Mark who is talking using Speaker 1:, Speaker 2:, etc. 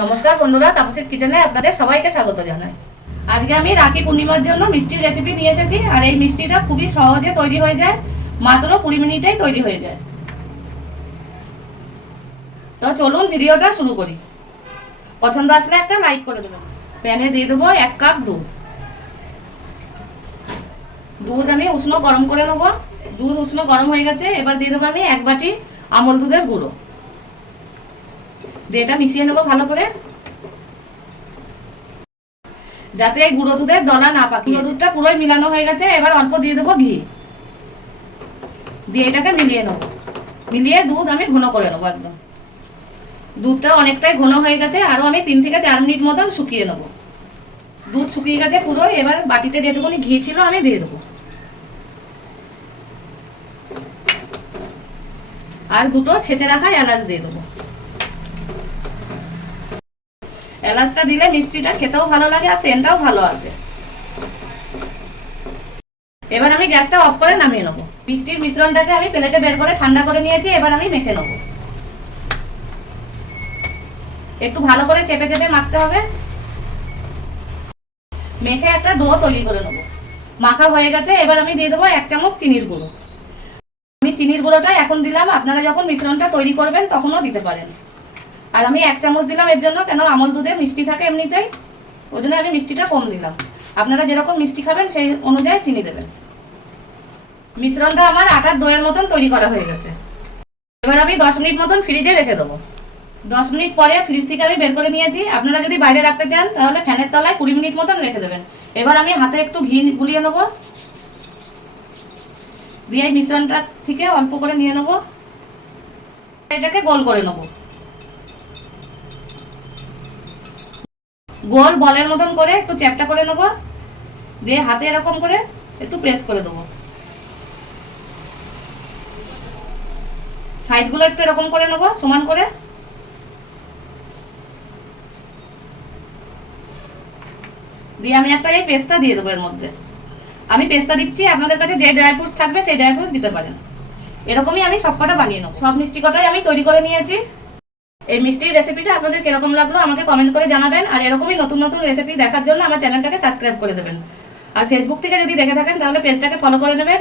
Speaker 1: নমস্কার বন্ধুরা, তাপসিস কিচেনে আপনাদের সবাইকে স্বাগত জানাই। আজকে আমি রাখি পূর্ণিমার জন্য মিষ্টির রেসিপি নিয়ে এসেছি, আর এই মিষ্টিটা খুবই সহজে তৈরি হয়ে যায়, মাত্র কুড়ি মিনিটেই তৈরি হয়ে যায়। তো চলুন ভিডিওটা শুরু করি। পছন্দ আসলে একটা লাইক করে দেবেন। প্যানে দিয়ে দেবো এক কাপ দুধ। দুধ আমি উষ্ণ গরম করে নেব। দুধ উষ্ণ গরম হয়ে গেছে, এবার দিয়ে দেবো আমি এক বাটি আমল দুধের গুঁড়ো। দিয়ে এটা মিশিয়ে নেব ভালো করে। যাতে এই গুঁড়ো দুধের দলা না পাকে। গুঁড়ো দুধটা পুরোই মিলানো হয়ে গেছে, এবার অল্প দিয়ে দেবো ঘি। দিয়ে এটাকে মিলিয়ে নেব। মিলিয়ে দুধ আমি ঘন করে নেব একদম। দুধটা অনেকটাই ঘন হয়ে গেছে আরও আমি তিন থেকে চার মিনিট মতন শুকিয়ে নেব। দুধ শুকিয়ে গেছে পুরো, এবার বাটিতে যেটুকুনি ঘি ছিল আমি দিয়ে দেবো। আর দুটো ছেঁচে রাখা এলাচ দিয়ে দেবো। এলাচটা দিলে মিষ্টিটা খেতেও ভালো লাগে আর সেন্টটাও ভালো আসে এবার আমি গ্যাসটা অফ করে নামিয়ে নেব। মিষ্টির মিশ্রণটাকে আমি প্লেটে বের করে ঠান্ডা করে নিয়েছি, এবার আমি মেখে নেব। একটু ভালো করে চেপে চেপে মাখতে হবে। মেখে একটা ডো তৈরি করে নেব। মাখা হয়ে গেছে, এবার আমি দিয়ে দেবো এক চামচ চিনির গুঁড়ো। আমি চিনির গুঁড়োটা এখন দিলাম, আপনারা যখন মিশ্রণটা তৈরি করবেন তখনও দিতে পারেন। আর আমি এক চামচ দিলাম, এর জন্য কেন আমল দুধে মিষ্টি থাকে এমনিতেই? ওই জন্য আমি মিষ্টিটা কম দিলাম। আপনারা যেরকম মিষ্টি খাবেন, সেই অনুযায়ী চিনি দেবেন। মিশ্রণটা আমার আটার দইয়ের মতন তৈরি করা হয়ে গেছে। এবার আমি দশ মিনিট মতন ফ্রিজে রেখে দেবো। দশ মিনিট পরে ফ্রিজ থেকে আমি বের করে নিয়েছি। আপনারা যদি বাইরে রাখতে চান, তাহলে ফ্যানের তলায় কুড়ি মিনিট মতন রেখে দেবেন। এবার আমি হাতে একটু ঘি গুলিয়ে নেব। দিয়ে মিশ্রণটা থেকে অল্প করে নিয়ে নেব। এটাকে গোল করে নেব। গোল বলের মতন করে একটু চ্যাপটা করে নেব। দিয়ে হাতে এরকম করে একটু প্রেস করে দেবো। সাইডগুলো একটু এরকম করে নেব, সমান করে। দিয়ে আমি একটা এই পেস্তা দিয়ে দেবো এর মধ্যে। আমি পেস্তা দিচ্ছি, আপনাদের কাছে যে ড্রাই ফ্রুটস থাকবে সেই ড্রাই ফ্রুটস দিতে পারেন। এরকমই আমি সব কটা বানিয়ে নেব। সব মিষ্টি কটাই আমি তৈরি করে নিয়েছি। এই মিষ্টির রেসিপিটা আপনাদের কীরকম লাগল আমাকে কমেন্ট করে জানাবেন। আর এরকমই নতুন নতুন রেসিপি দেখার জন্য আমার চ্যানেলটাকে সাবস্ক্রাইব করে দেবেন। আর ফেসবুক থেকে যদি দেখে থাকেন, তাহলে পেজটাকে ফলো করে নেবেন।